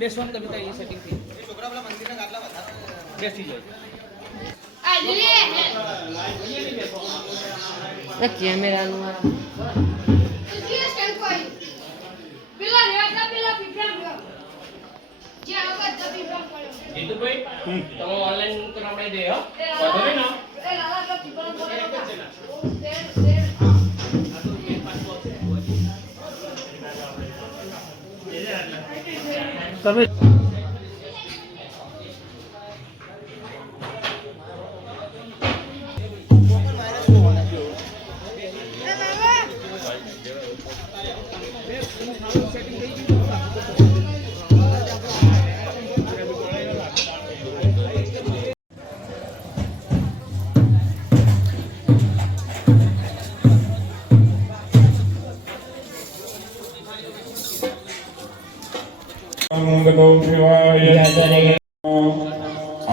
બેસવાનું તમે ત્યાં એ સેટિંગ થઈ છોકરા પેલા મંદિરના ગાટલા બધા બેસી જાય કેમેરાનું જીતુભાઈ તમે ઓનલાઈન કરાવડાવી દે હો વાંધો નહીં ના તમે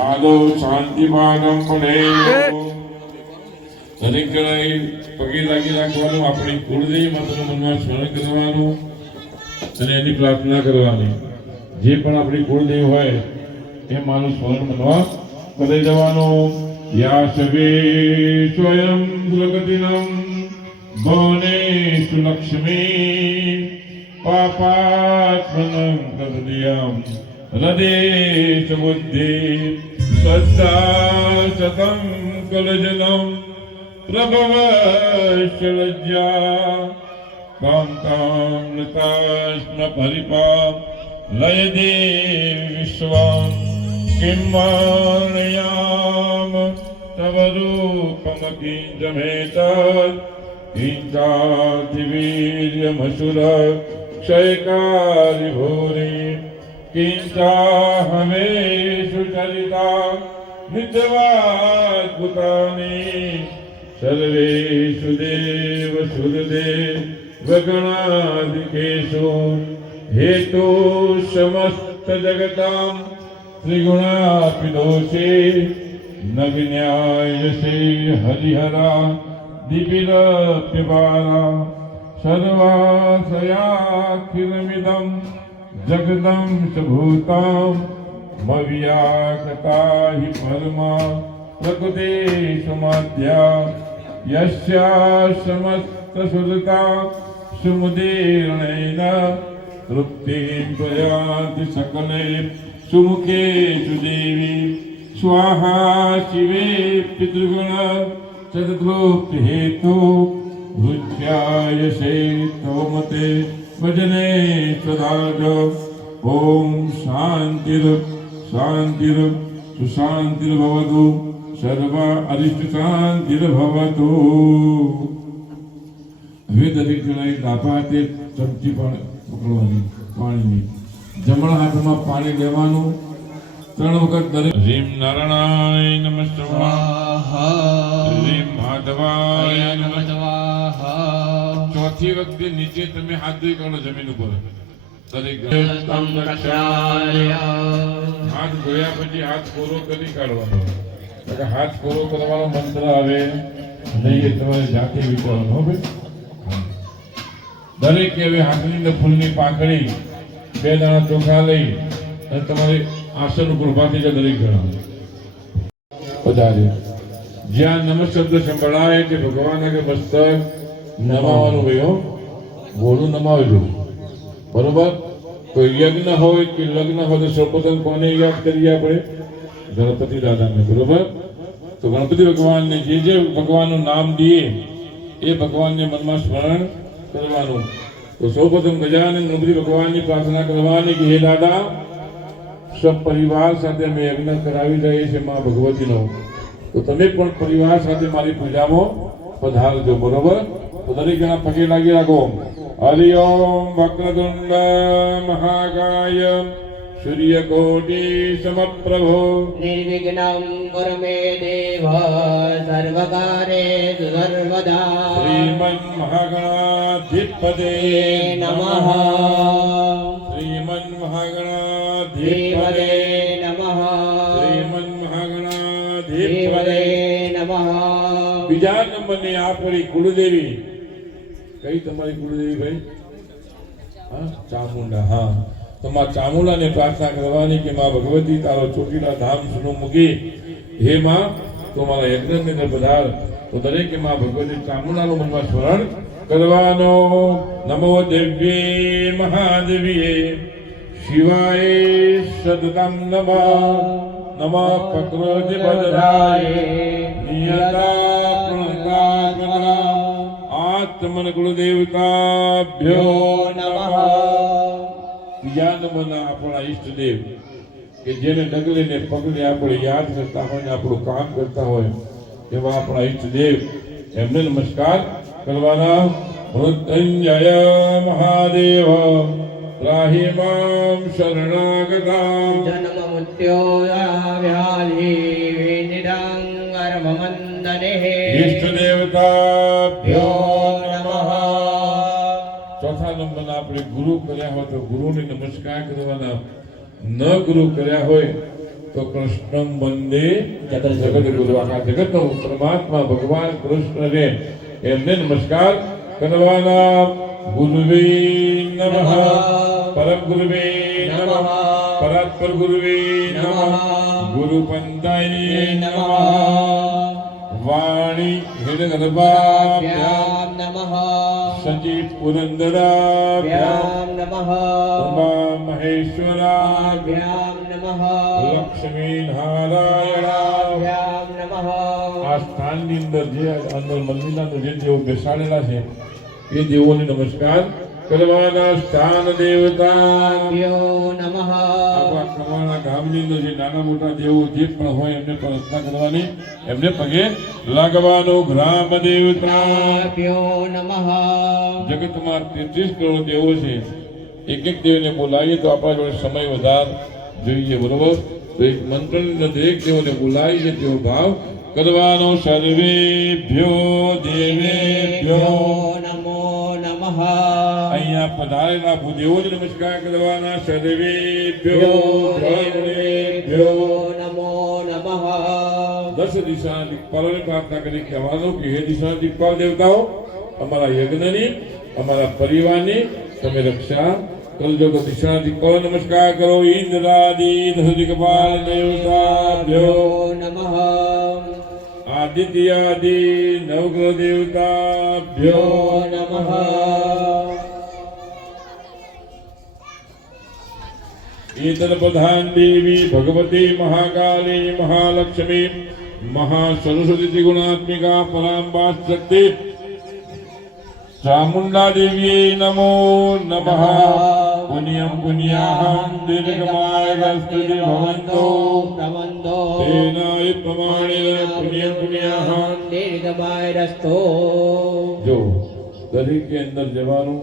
आदो शांति मानम पड़े दरेक जणाए पगे लागी રાખવાનું આપણી કુળદેવી માતાનું મનમાં સ્મરણ કરવાનું અને એની પ્રાર્થના કરવાની જે પણ આપણી કુળદેવી હોય એ માનું સ્મરણ મનમાં કરી દેવાનું યા સવે સ્વયં સુગતિનમ ભવનેષુ લક્ષ્મી पापात्मनं तदीयं हृदय बुद्धि श्रद्धा शतं कलजनं प्रभवश्चलज्जा कान्तामृतास्म परिपा लयदे विश्वं किम्मानयाम तव रूपं किञ्चमेतत् किञ्चातिवीर्यमसुर क्षयकारी भूरि किञ्चाहमेषु चरिता नित्यवाद्भुतानि सर्वेषु देवसुरदेवगणादिकेषु हेतु समस्त जगतां त्रिगुणापि दोषे न विज्ञायसे हरिहरा दिपिरप्यपारा सर्वाश्रयाखिलमिदं जगदं सबूतं मव्याकृता हि परमा प्रकृतेषु माद्या यस्या समस्तसुरता सुमुदीर्णेन तृप्तिं प्रयाति सकले सुमुखेषु देवी स्वाहा शिवे पितृगुण सद्रूप हेतु रुच्यायसे तवमते भजने सदाज ओम शांतिर शांतिर सुशांतिर भवतु सर्व अरिष्ट शांतिर भवतु। હવે દરેક જણાએ ડાબા હાથે ચમચી પકડવાની પાણીની, જમણા હાથમાં પાણી લેવાનું, 3 વખત દરેક રીમ નારાયણાય નમઃ સ્વાહા રીમ માધવાય નમઃ સ્વાહા। ચોથી વખતે નીચે તમે હાથ ધોઈ કાઢો જમીન ઉપર દરેક હાથ ધોયા પછી હાથ કોરો કરી કાઢવાનો, હાથ કોરો કરવાનો મંત્ર આવે નહીં, એ તમારે જાતે વિચારવાનું હો ભાઈ। દરેક હવે હાથની ને ફૂલની પાંખડી 2 દાણા ચોખા લઈ અને તમારે આસન ઉપર ઉભા થઈ જાય દરેક જણા પધારે। જ્યાં નમઃ શબ્દ સંભળાય કે ભગવાન કે મસ્તક નમાવાનું ભાઈ, ઘોડું નમાવજો બરોબર। કોઈ યજ્ઞ હોય કે લગ્ન હોય તો સૌપ્રથમ કોને યાદ કરીએ આપણે? ગણપતિ દાદાને બરોબર। તો ગણપતિ ભગવાનને જે ભગવાનનું નામ દઈએ એ ભગવાનને મનમાં સ્મરણ કરવાનું। તો સૌપ્રથમ ગજાનન ગણપતિ ભગવાનની પ્રાર્થના કરવાની કે હે દાદા, સબ પરિવાર સાથે અમે યજ્ઞ કરાવી રહીએ છીએ મા ભગવતીનો, તો તમે પણ પરિવાર સાથે મારી પૂજામાં પધારજો બરોબર। તો દરેક જણા પગે લાગી રાખો। હરિ ઓમ વક્રતુંડ મહાકાય સૂર્યકોટિ સમપ્રભો निर्विघ्नं कुरु मे देव सर्वकारेषु सर्वदा। શ્રીમન્ મહાગણાધિપતે नमः શ્રીમન્ મહાગણાધિપતે देवदे नमः શ્રીમન્ મહાગણાધિપતે। देवदे नमः। બીજા નંબરની આપણી કુળદેવી, કઈ તમારી કુળદેવી ભાઈ? હા, ચામુંડા, હા. તો માં ચામુંડાને પ્રાર્થના કરવાની કે માં ભગવતી તારો ચોટીલા ધામ સુનું મૂકી, હે માં તો મારા યજ્ઞની અંદર પધાર. તો દરેકે માં ભગવતી ચામુંડાનું મનમાં સ્મરણ કરવાનો. નમો દેવ્યે મહાદેવીએ શિવાય સતતમ નમઃ. નમઃ પ્રકૃતિ ભદ્રાય નિયતા પ્રણતાગના આત્મન કુલદેવતાભ્યો નમઃ. બીજા નંબરના આપણા ઈષ્ટદેવ કે જેને ડગલે ને પગલે આપણે યાદ કરતા હોય ને આપણું કામ કરતા હોય એવા આપણા ઈષ્ટદેવ એમને નમસ્કાર કરવાના. મૃત્યુંજય મહાદેવ ત્રાહિ મામ શરણાગતા. જન્મ મૃત્યોર્વ્યાધિ વિનિરંગરમવંદને ઈષ્ટ દેવતાભ્યો નમઃ. ચોથા નંબરના આપણે ગુરુ કર્યા હોય તો ગુરુને નમસ્કાર કરવાના. ન ગુરુ કર્યા હોય તો કૃષ્ણ વંદે જગત ગુરુ. આખા જગતનો પરમાત્મા ભગવાન કૃષ્ણ રે એમને નમસ્કાર કરવાના. ગુરુવે નમઃ. પરમ ગુરુવે નમઃ. પરાત્પર ગુરુવે નમઃ. ગુરુ પંતાય નમઃ. વાણી હિરણગર્ભાભ્યામ નમઃ. સચિત પુરંદરાભ્યામ નમઃ. ઉમા મહેશ્વરાભ્યામ નમઃ. લક્ષ્મી નારાયણાભ્યામ નમઃ. આ સ્થાનની અંદર જે અંદર મંદિરના જે દેવો બેસાડેલા છે એ દેવોને નમસ્કાર કરવાના. સ્થાન દેવતા નમઃ. આપણા ખમાણા ગામની અંદર જે નાના મોટા દેવો જે પણ હોય એમને પ્રાર્થના કરવાની, એમને પગે લાગવાનું. ગ્રામ દેવતા નમઃ. જગતમાં 33 કરોડ દેવો છે. એક એક દેવને બોલાવીએ તો આપણા જોડે સમય વધારે જોઈએ, બરોબર? તો એક મંત્રની અંદર દરેક દેવોને બોલાવીએ તેવો ભાવ કરવાનો. સર્વેભ્યો દેવેભ્યો નમો નમઃ. અહીંયા પધારેલા ભૂદેવોને નમસ્કાર કરવાના. સર્વેભ્યો દેવેભ્યો નમો નમઃ. 10 દિશાના દિક્પાલોને પ્રાર્થના કરી કહેવાનું કે હે દિશાના દિક્પાલ દેવતાઓ, અમારા યજ્ઞની અમારા પરિવારની તમે રક્ષા કરજો. તો દિશાના દિક્પાલો નમસ્કાર કરો. ઇન્દ્રાદિ 10 દિક્પાલ દેવતાભ્યો નમઃ. આદિત્યાદિ નવગ્રહ દેવતાભ્યો નમઃ. એતદ પ્રધાન દેવી ભગવતી મહાકાલી મહાલક્ષ્મી મહાસરસ્વતી ત્રિગુણાત્મિકા પરાંબા શક્તિ ચામુંડા દેવી નમો નમઃ. પુણ્યમ પુણ્યાહં દીર્ઘમાયુસ્તુતિ ભવન્તો નમંદો તેનાય પ્રમાણેન પુણ્યમ પુણ્યાહં. દીર્ઘમાયરસ્તો. જો દરેકે અંદર જવાનું.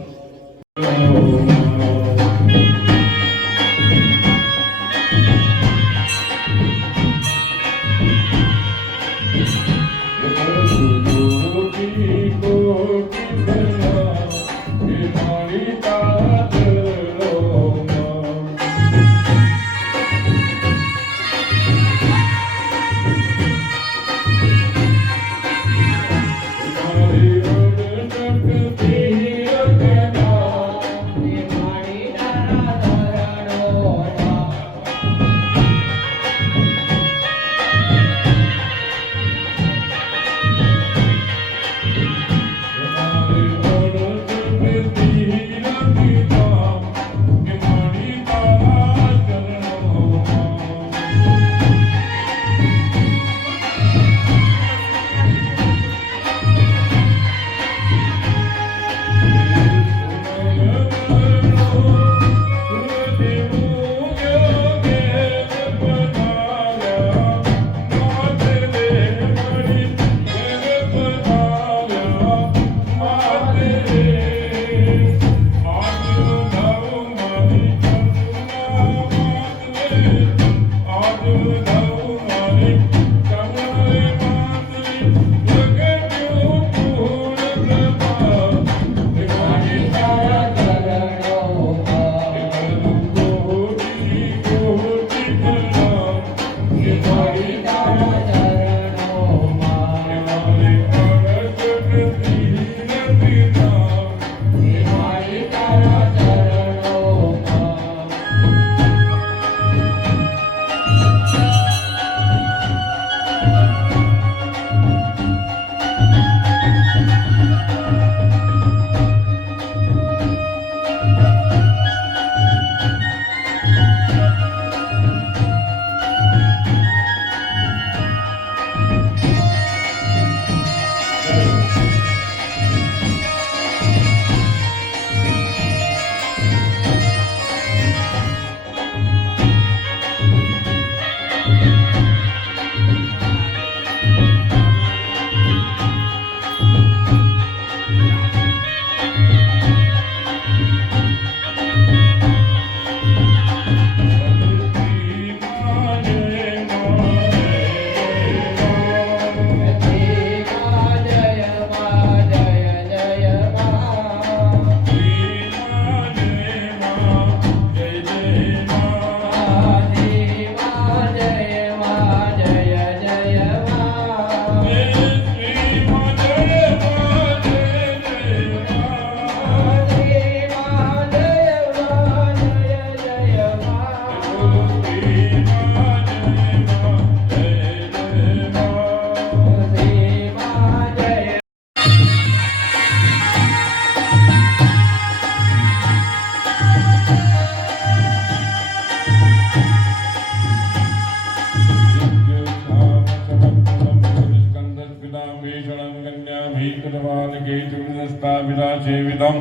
प्रायश्चितं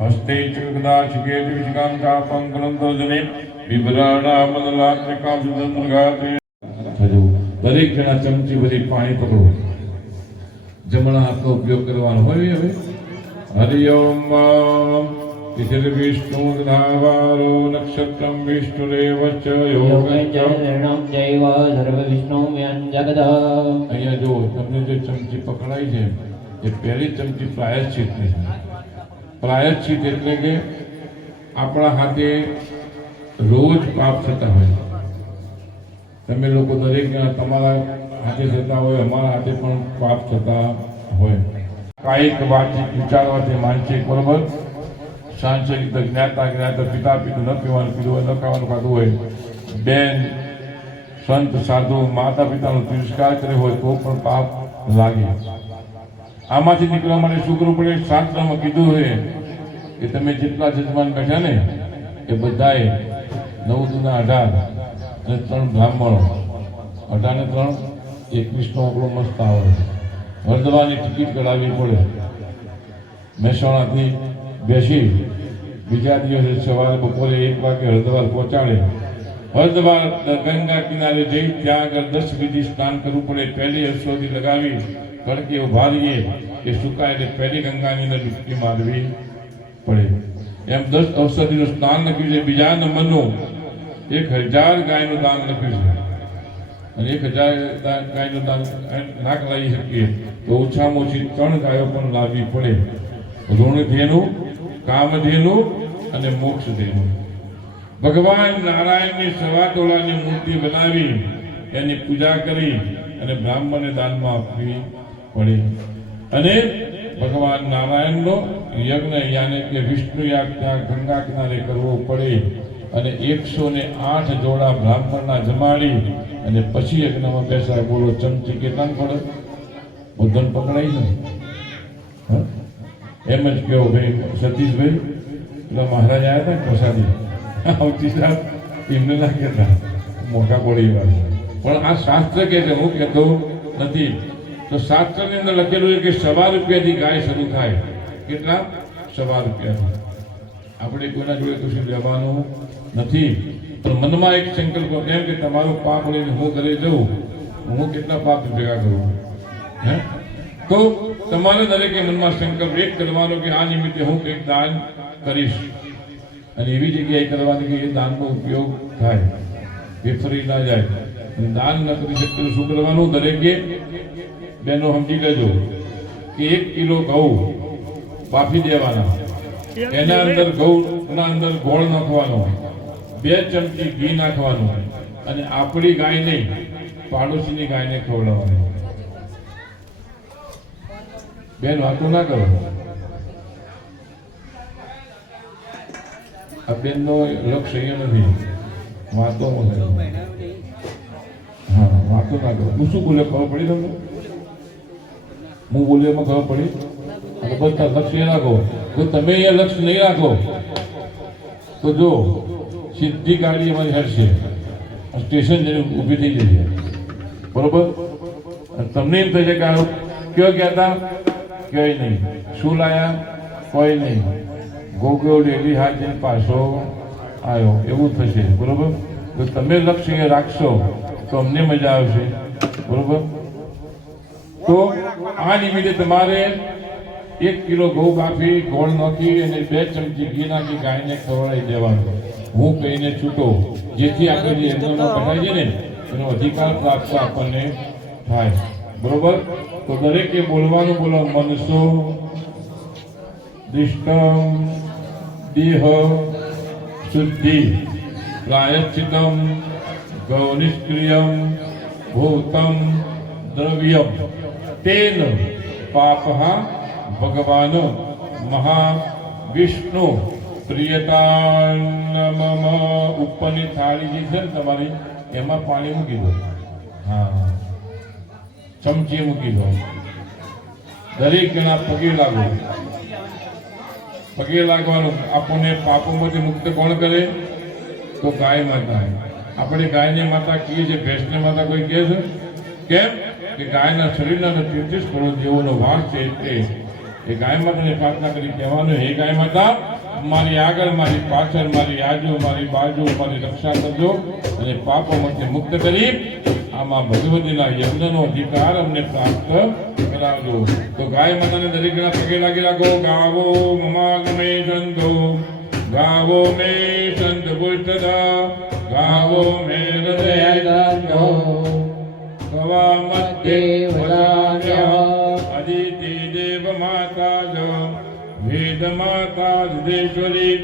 हस्ते च कदाचिके विशिकां चापं ग्रंथोजने बिभ्राणामदलात्मिकां सुदंगात्रे દરેક જણા ચમચી ભરી પાણી પકડો જમણા હાથનો ઉપયોગ કરવાનો હોય હવે હરિ ઓમ તિથિર વિષ્ણુ ધાવારો નક્ષત્રમ વિષ્ણુરેવ ચ યોગં ચ યોગેન્દ્રણમ જૈવ સર્વ વિષ્ણુમ્યં જગદ અહીંયા જો તમને જે ચમચી પકડાઈ છે એ પહેલી ચમચી પ્રાયશ્ચિતની છે પ્રાયશ્ચિત એટલે કે આપણા હાથે રોજ પાપ થતા હોય તમે લોકો દરેક જણા તમારા હાથે થતા હોય અમારા હાથે પણ પાપ થતા હોય કાયિક વાચિક વિચારવાથી માનસિક બરોબર સાંસારિક જ્ઞાતા જ્ઞાતા પિતા પીતું ન પીવાનું પીધું હોય ન ખાવાનું ખાધું હોય બેન સંત સાધુ માતા પિતાનો તિરસ્કાર કર્યો હોય તો પણ પાપ લાગે આમાંથી નીકળવા માટે શું કરવું પડે શાસ્ત્રમાં કીધું હોય કે તમે જેટલા જજમાન બેઠા ને એ બધાએ 9 દુના 18 અને 3 બ્રાહ્મણો 18 ને 3 21 નો આપણો મસ્ત આવે વર્ધવાની ટિકિટ કઢાવવી પડે મહેસાણાથી બેસી બીજા દિવસે સવારે બપોરે 1 વાગે હરદ્વાર પહોંચાડે હરદ્વાર ગંગા કિનારે જઈ ત્યાં આગળ 10 વિધિ સ્નાન કરવું પડે પહેલી અશ્વથી લગાવી તડકે ઉભા રહીએ કે સુકાય એટલે પહેલી ગંગાની અંદર ડૂબકી મારવી પડે એમ 10 ઔષધિનું સ્નાન લખ્યું છે બીજા નંબરનું 1000 ગાયનું દાન લખ્યું છે અને 1000 ગાયનું દાન ના લાવી શકીએ તો ઓછામાં ઓછી 3 ગાયો પણ લાવવી પડે ઋણધેનુ કામધેનુ અને મોક્ષધેનુ ભગવાન નારાયણની સવા તોલાની મૂર્તિ બનાવી એની પૂજા કરી અને બ્રાહ્મણને દાનમાં આપવી પડે અને ભગવાન નારાયણનો યજ્ઞ યાને કે વિષ્ણુ યાગ ત્યાં ગંગા કિનારે કરવો પડે અને 108 જોડા બ્રાહ્મણના જમાડી અને પછી યજ્ઞમાં બેસાય બોલો ચમચી કેટલા પડે બધાને પકડાઈ ને એમ જ કહો ભાઈ સતીશભાઈ પેલા મહારાજ આવ્યા હતા પ્રસાદી આવતી સાહેબ એમને ના કહેતા મોટા પડી વાત પણ આ શાસ્ત્ર કહે છે હું કહેતો નથી તો શાસ્ત્રની અંદર લખેલું છે કે 1.25 રૂપિયાથી ગાય શરૂ થાય કેટલા 1.25 રૂપિયાથી આપણે કોઈના જોડે કશું લેવાનું નથી પણ મનમાં એક સંકલ્પ કેમ કે તમારો પાપ લઈને હું ઘરે જઉં હું કેટલા પાપ ભેગા કરું હે તો તમારે દરેકે મનમાં સંકલ્પ એક કરવાનો કે આ નિમિત્તે હું કંઈક દાન કરીશ અને એવી જગ્યાએ કરવાની કે એ દાનનો ઉપયોગ થાય વેફરી ના જાય દાન ન કરી શકતો શું કરવાનું દરેકે બેનો સમજી લેજો કે 1 કિલો ઘઉં બાફી દેવાના એના અંદર ઘઉંના અંદર ગોળ નાખવાનો 2 ચમચી ઘી નાખવાનું અને આપણી ગાય નહીં પાડોશીની ગાયને ખવડાવવાની બેન વાતો ના કરો આ બેનનો લક્ષ્ય અહીંયા નથી વાતો હા વાતો ના કરો હું શું બોલે ખબર પડી તમને હું બોલે એમાં ખબર પડી અને બધા લક્ષ્ય રાખો જો તમે અહીંયા લક્ષ્ય નહીં રાખો તો જો સીધી ગાડી અમારી હટશે સ્ટેશન જઈને ઊભી થઈ જશે બરોબર તમને એમ થશે કે કયો કહેતા ક્યાંય નહીં શું લાયા કોઈ નહીં ગોગો ડેલી હાથ જઈને પાછો આવ્યો એવું થશે બરોબર જો તમે લક્ષ્ય રાખશો તો અમને મજા આવશે બરોબર તો આ નિમિત્તે તમારે 1 કિલો ઘઉં બાફી ગોળ નાખી અને 2 ચમચી ઘી નાખી ગાયને ખવડાવી દેવાનું હું કહીને છૂટો જેથી આપણે જે યજ્ઞમાં કઢાય છે ને એનો અધિકાર પ્રાપ્ત આપણને થાય બરોબર તો દરેકે બોલવાનું બોલો મનસો દિષ્ટમ દેહ શુદ્ધિ પ્રાયશ્ચિતમ ગૌ નિષ્ક્રિયમ ભૂતમ દ્રવ્યમ તેન પાપઃ ભગવાન મહાવિષ્ણુ પ્રિયતાનમમ ઉપરની થાળી જે છે ને તમારી એમાં પાણી મૂકી દો હા ચમચી મૂકી દો દરેક જણા પગે લાગો પગે લાગવાનું આપણને પાપોમાંથી મુક્ત કોણ કરે તો ગાય માતા આપણે ગાયને માતા કહીએ છીએ ભેંસને માતા કોઈ કહે છે કેમ કે ગાયના શરીરના 33 કરોડ દેવોનો વાસ છે એટલે એ ગાય માતાને પ્રાર્થના કરી કહેવાનું, હે ગાય માતા, મારી આગળ, મારી પાછળ, મારી આજુ, મારી બાજુ મારી રક્ષા કરજો અને પાપોમાંથી મુક્ત કરી આમાં ભગવતીના યજ્ઞનો અધિકાર અમને પ્રાપ્ત કરાવજો. તો ગાય માતાને દરેક જણા પગે લાગી રાખો. ગાવો મમાગમે સંતો, ગાવો મે સંત પુષ્ટદા, ગાવો મે હૃદયગંધો, ગવા મધ્યે વદાન્ય, અદિતિ દેવ માતા જ, વેદ માતા દેશ્વરી,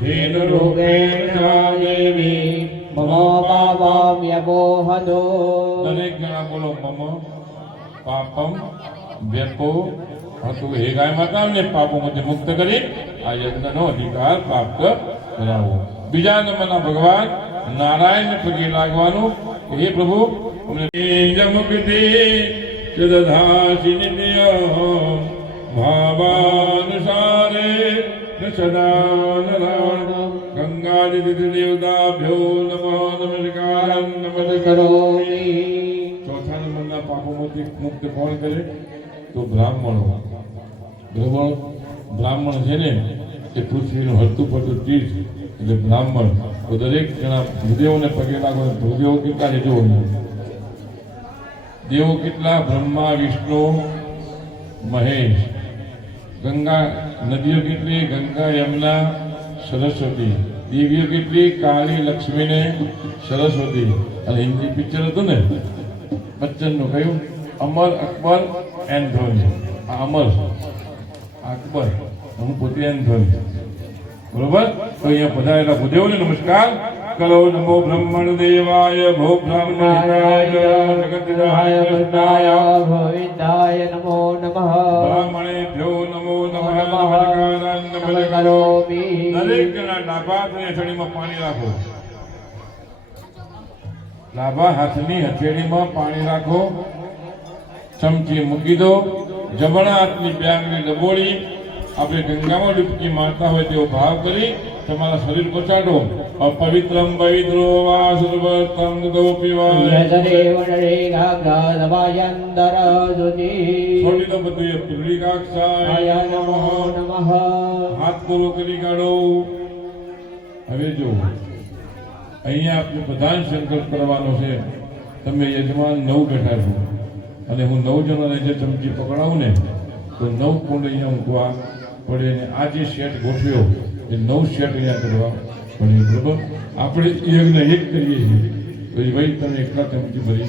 ધેન રૂપેણ દેવી, મમો પાપમ વ્યપોહતો. દરેક જણા બોલો, મમ પાપમ વ્યપો હતું. હે ગાય માતા, અમને પાપોમાંથી મુક્ત કરી આ યજ્ઞનો અધિકાર પ્રાપ્ત કરાવો. બીજા નંબરના ભગવાન નારાયણ પગે લાગવાનું. હે પ્રભુ, અમને જમુક્તિ દધાસી નિત્ય ભાવાનુસારે સદા નારાયણ ગંગાદિ દેવતાભ્યો નમઃ નમસ્કારં નમસ્કરોમિ. ચોથા નંબરના પાપોમાંથી મુક્ત કોણ કરે? તો બ્રાહ્મણો. બ્રાહ્મણ છે ને એ પૃથ્વીનું હરતું પડતું ચીજ એટલે બ્રાહ્મણ. તો દરેક જણા ભૂદેવોને પગે લાગો. ભૂદેવો કેટલા છે જુઓ. દેવો કેટલા? બ્રહ્મા, વિષ્ણુ, મહેશ. ગંગા નદીઓ કેટલી? ગંગા, યમુના, સરસ્વતી. દેવીઓ કેટલી? કાળી, લક્ષ્મી ને સરસ્વતી. અને હિન્દી પિક્ચર હતું ને બચ્ચનનું, કયું? અમર અકબર એન્થોની. આ અમર અકબર, હું પોતે એન્થોની. બરોબર? તો અહીંયા પધારેલા ભૂદેવોને નમસ્કાર કરો. નમો બ્રહ્મણ દેવાય, ભો બ્રાહ્મણાય, જગતરાય કૃષ્ણાય, ગોવિંદાય નમો નમઃ. બ્રાહ્મણેભ્યો નમો નમઃ નમસ્કારં નમસ્કરોમિ. દરેક જણા ડાબા હાથની હથેળીમાં પાણી રાખો. ડાબા હાથની હથેળીમાં પાણી રાખો. ચમચી મૂકી દો. જમણા હાથની બે આંગળી ડબોળી આપણે ગંગામાં ડૂબકી મારતા હોય તેવો ભાવ કરી તમારા શરીર પછાડો. અપવિત્રમ પવિત્રો વા સર્વતમ દોપીવાય. છોડી દો બધું. એ પુંડરીકાક્ષાય નમો નમઃ. હાથ પૂરો કરી કાઢો. હવે જો અહીંયા આપણે પ્રધાન સંકલ્પ કરવાનો છે. તમે યજમાન 9 બેઠા છો અને હું 9 જણાને જે ચમચી પકડાવું ને તો 9 કુંડ અહીંયા મૂકવા પડે. અને આ જે સેટ ગોઠવ્યો એ 9 સેટ અહીંયા કરવા પડે. બરોબર? આપણે યજ્ઞ એક કરીએ છીએ તો એ ભાઈ તમે એકલા ચમચી ભરી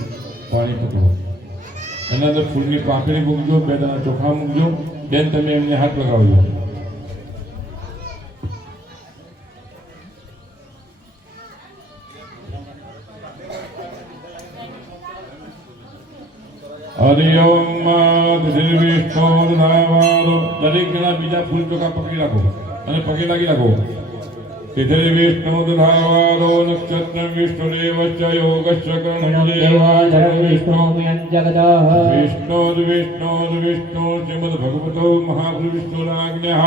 પાણી પકડો. એના અંદર ફૂલની પાંખડી મૂકજો. 2 દાણા ચોખા મૂકજો. બેન તમે એમને હાથ લગાવજો. હરિઓમ વિષ્ણુ નાવારો. દરેક જણા બીજા ફૂલ ચોખા પકડી રાખો અને પગે લાગી રાખો. તિથિ વિષ્ણુ દધાવારો નક્ષત્ર વિષ્ણુ દેવશ્ચ યોગશ્ચ વિષ્ણુ શ્રીમદ ભગવતો મહાપુર વિષ્ણુરાજ્ઞઃ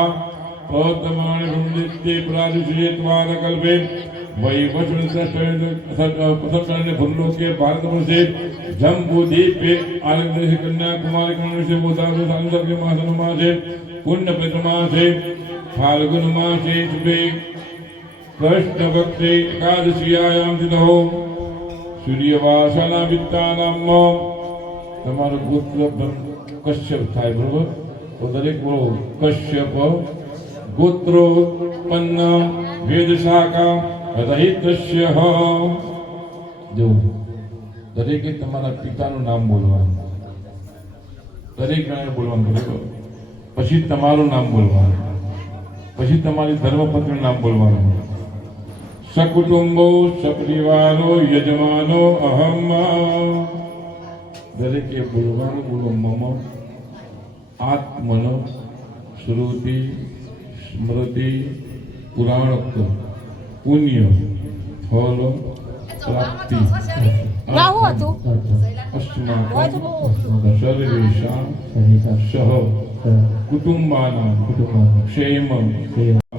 પ્રતમાન વૃંદિત્ય પ્રાદિશ્યત્વાદ કલ્પે વૈવસ્વને ભૂલોકે ભારતવર્ષે જંબુદીપે આનંદ કન્યાકુમારી કૃષ્ણ બોધાવે સાંસર્ગ માસન માસે પુણ્ય પ્રથમાસે ફાલ્ગુન માસે શુભે કૃષ્ણ ભક્તિ એકાદશીયાયામ તિથો સૂર્યવાસના વિત્તાનામ. તમારું ગોત્ર કશ્યપ થાય. બરોબર? તો દરેક બોલો કશ્યપ ગોત્રોત્પન્ન વેદ શાખા રહિતસ્ય. જો દરેકે તમારા પિતાનું નામ બોલવાનું. દરેક જણાએ બોલવાનું. બરોબર? પછી તમારું નામ બોલવાનું. પછી તમારી ધર્મપત્રીનું નામ બોલવાનું. સકુટુંબો સપરિવારો યજમાનો અહમ. દરેકે બોલવાનું. બોલો મમ આત્મનો શ્રુતિ સ્મૃતિ પુરાણોક્ત પુણ્ય ફળ પ્રાપ્તિ અસ્માકં સર્વેષાં સહ કુટુંબાનાં ક્ષેમ.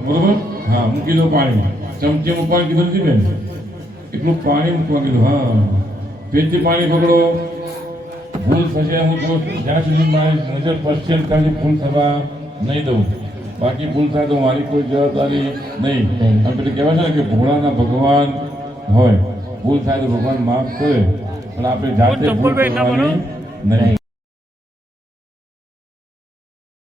બરોબર? હા, મૂકી દો પાણી. ચમચી મૂકવાનું કીધું નથી બેન? એટલું પાણી મૂકવા કીધું. હા, પેટથી પાણી પકડો. ભૂલ થશે હું તો જ્યાં સુધી મારી નજર પડશે ત્યાં સુધી ભૂલ થવા નહીં દઉં. બાકી ભૂલ થાય તો મારી કોઈ જવાબદારી નહીં. અને પેલું કહેવાય છે ને કે ભોળાના ભગવાન હોય, ભૂલ થાય તો ભગવાન માફ કરે, પણ આપણે જાતે ભૂલ કરવાની નહીં.